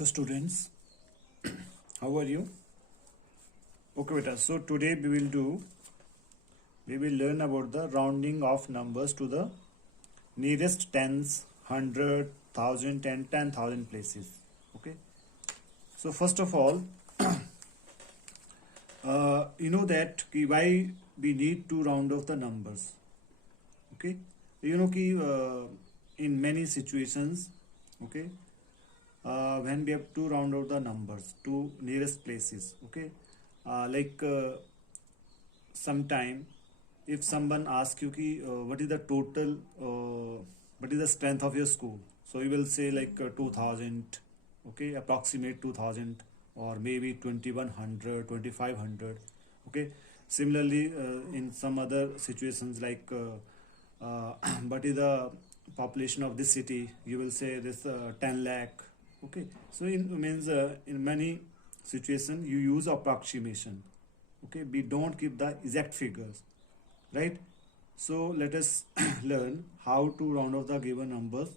Hello students, how are you? Okay beta, so today we will learn about the rounding of numbers to the nearest tens, hundred, thousand and 10,000 places. Okay, so first of all, you know that why we need to round off the numbers. Okay, you know in many situations, okay, when we have to round out the numbers to nearest places, okay, like sometime if someone asks you ki, what is the total what is the strength of your school, so you will say like 2000, okay, approximate 2000 or maybe 2100, 2500. Okay, similarly in some other situations like what is the population of this city, you will say this 10 lakh. Okay, so in means in many situation you use approximation. Okay, we don't give the exact figures, right? So let us learn how to round off the given numbers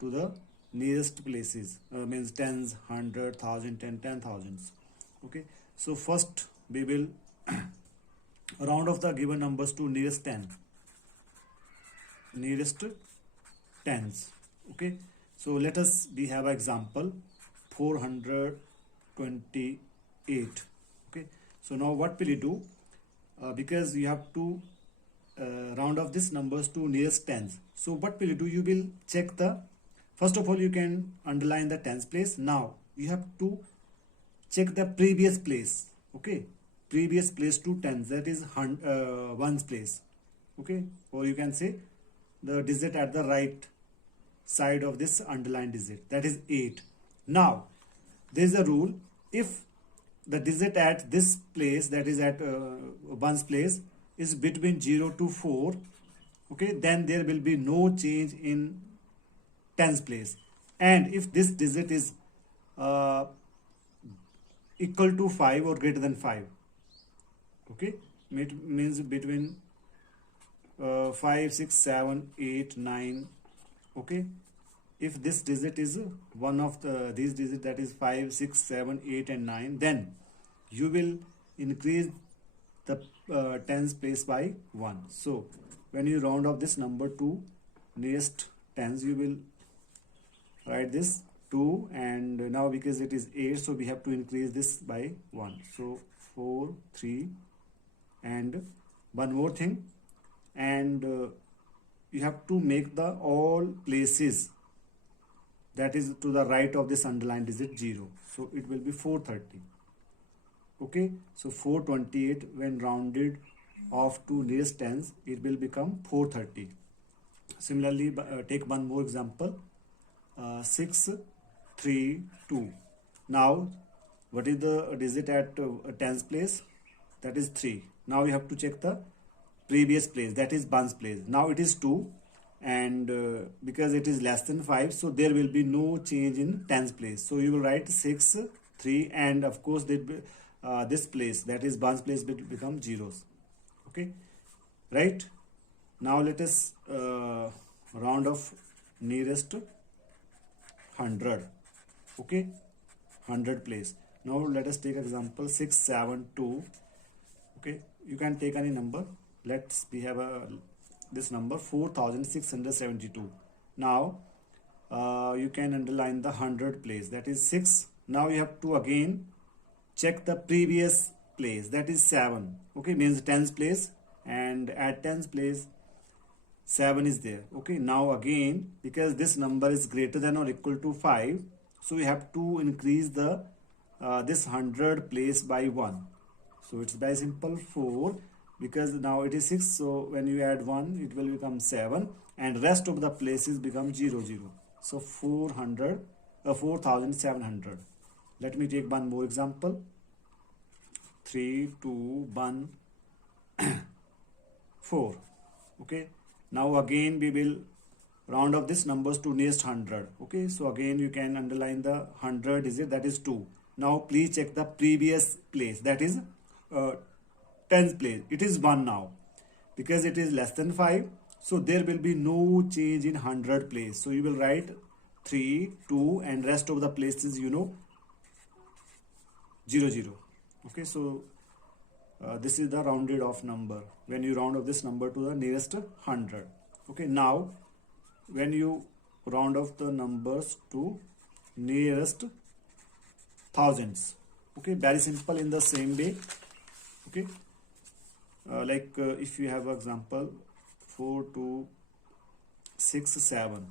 to the nearest places, means tens, hundred, thousand and 10,000s. Okay, so first we will round off the given numbers to nearest 10, nearest tens. Okay, so let us we have an example 428. Okay, so now what will you do, because you have to round off these numbers to nearest tens, so what will you do, you will check the, first of all you can underline the tens place. Now you have to check the previous place. Okay, previous place to tens, that is ones place. Okay, or you can say the digit at the right side of this underlined digit, that is 8. Now there is a rule, if the digit at this place, that is at ones place, is between 0 to 4, okay, then there will be no change in tens place. And if this digit is equal to 5 or greater than 5, okay, means between 5, 6, 7, 8, 9. Okay, if this digit is one of these digits, that is 5, 6, 7, 8 and 9, then you will increase the tens place by 1. So when you round off this number to nearest tens, you will write this 2, and now because it is 8, so we have to increase this by 1. So 4, 3, and one more thing, and you have to make the all places that is to the right of this underlined digit 0, so it will be 430. Okay, so 428 when rounded off to nearest tens, it will become 430. Similarly, take one more example, 6, 3, 2. Now what is the digit at tens place, that is 3. Now you have to check the previous place, that is ones place. Now it is 2, and because it is less than 5, so there will be no change in tens place, so you will write 6, 3, and of course this place, that is ones place, will become zeros. Okay, right? Now let us round off nearest 100. Okay, 100 place. Now let us take example 6, 7, 2. Okay, you can take any number. Let's we have this number 4672. Now you can underline the 100 place, that is 6. Now you have to again check the previous place, that is 7. Okay, means tens place, and at tens place 7 is there. Okay, now again because this number is greater than or equal to 5, so we have to increase the this 100 place by 1. So it's very simple, 4, because now it is 6, so when you add 1 it will become 7, and rest of the places become 0, 0. So 4700. Let me take one more example, 3, 2, 1, 4. Okay, now again we will round off this numbers to nearest 100. Okay, so again you can underline the 100 digit, that is 2. Now please check the previous place, that is tens place, it is 1 now, because it is less than 5, so there will be no change in 100 place, so you will write 3, 2, and rest of the places 0, 0. Okay, so this is the rounded off number when you round off this number to the nearest 100. Okay, now when you round off the numbers to nearest thousands, okay, very simple in the same way. Okay, if you have example 4, 2, 6, 7,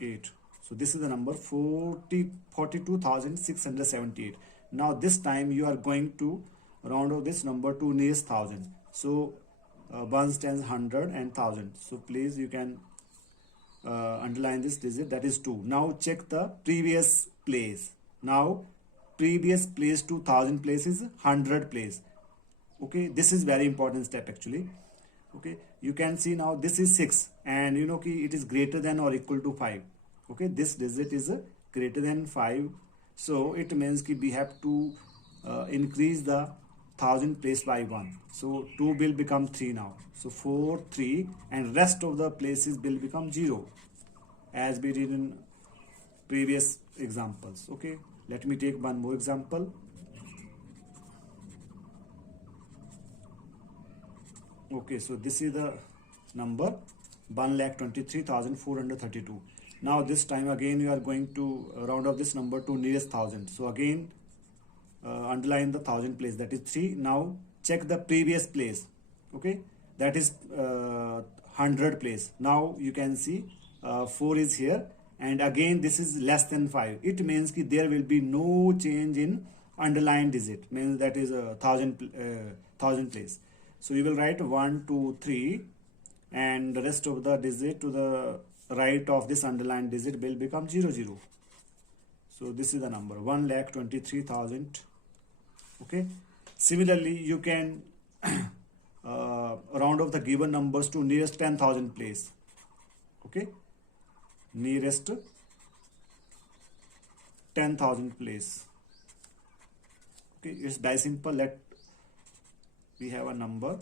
8, so this is the number 42,678. Now this time you are going to round off this number to nearest thousand. So ones, tens, 100 and 1000. So please you can underline this digit, that is 2. Now check the previous place. Now previous place to 1000 place is 100 place. Okay, this is very important step actually. Okay, you can see now this is 6 and it is greater than or equal to 5. Okay, this digit is greater than 5, so it means that we have to increase the 1000 place by 1. So 2 will become 3 now. So 4, 3, and rest of the places will become 0 as we did in previous examples. Okay, let me take one more example. Okay, so this is the number 1,23,432. Now this time again you are going to round off this number to nearest thousand. So again underline the 1000 place, that is 3. Now check the previous place. Okay, that is 100 place. Now you can see 4 is here, and again this is less than 5. It means that there will be no change in underlined digit, means that is 1000 place. So you will write 1, 2, 3, and the rest of the digit to the right of this underlined digit will become 0, 0. So this is the number 1,23,000. Okay, similarly you can round off the given numbers to nearest 10,000 place. Okay, nearest 10,000 place. Okay, it's very simple. Let we have a number.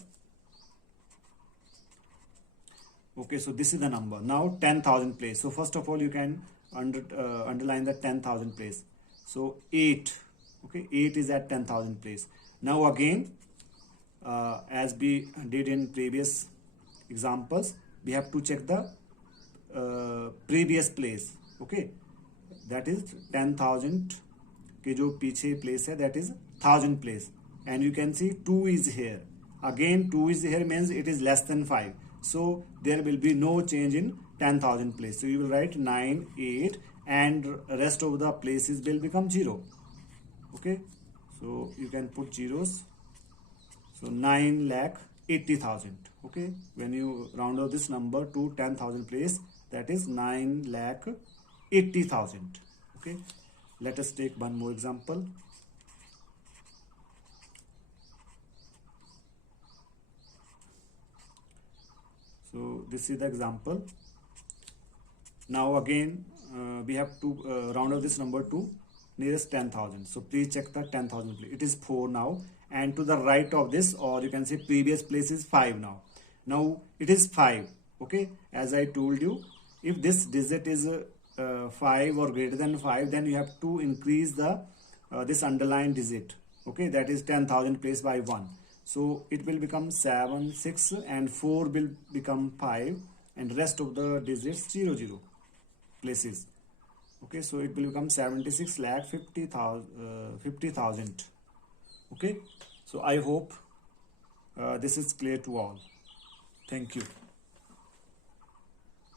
Okay, so this is the number now 10,000 place. So first of all you can underline the 10,000 place. So 8. Okay, 8 is at 10,000 place. Now again as we did in previous examples, we have to check the previous place. Okay, that is 10,000 के जो पीछे place है, that is 1000 place, and you can see 2 is here. Again 2 is here means it is less than 5. So there will be no change in 10,000 place. So you will write 9, 8, and rest of the places will become 0. Okay, so you can put zeros. So 9,80,000. Okay, when you round off this number to 10,000 place, that is 9,80,000. Okay, let us take one more example. So this is the example. Now again we have to round off this number to nearest 10,000. So please check the 10,000 place. It is 4 now, and to the right of this, or you can say previous place, is 5 now. Now it is 5. Okay, as I told you, if this digit is 5 or greater than 5, then you have to increase the this underlined digit. Okay, that is 10,000 place by 1. So it will become 7, 6, and 4 will become 5, and rest of the digits 0, 0 places. Okay, so it will become 76,50,000. Okay, so I hope this is clear to all. Thank you.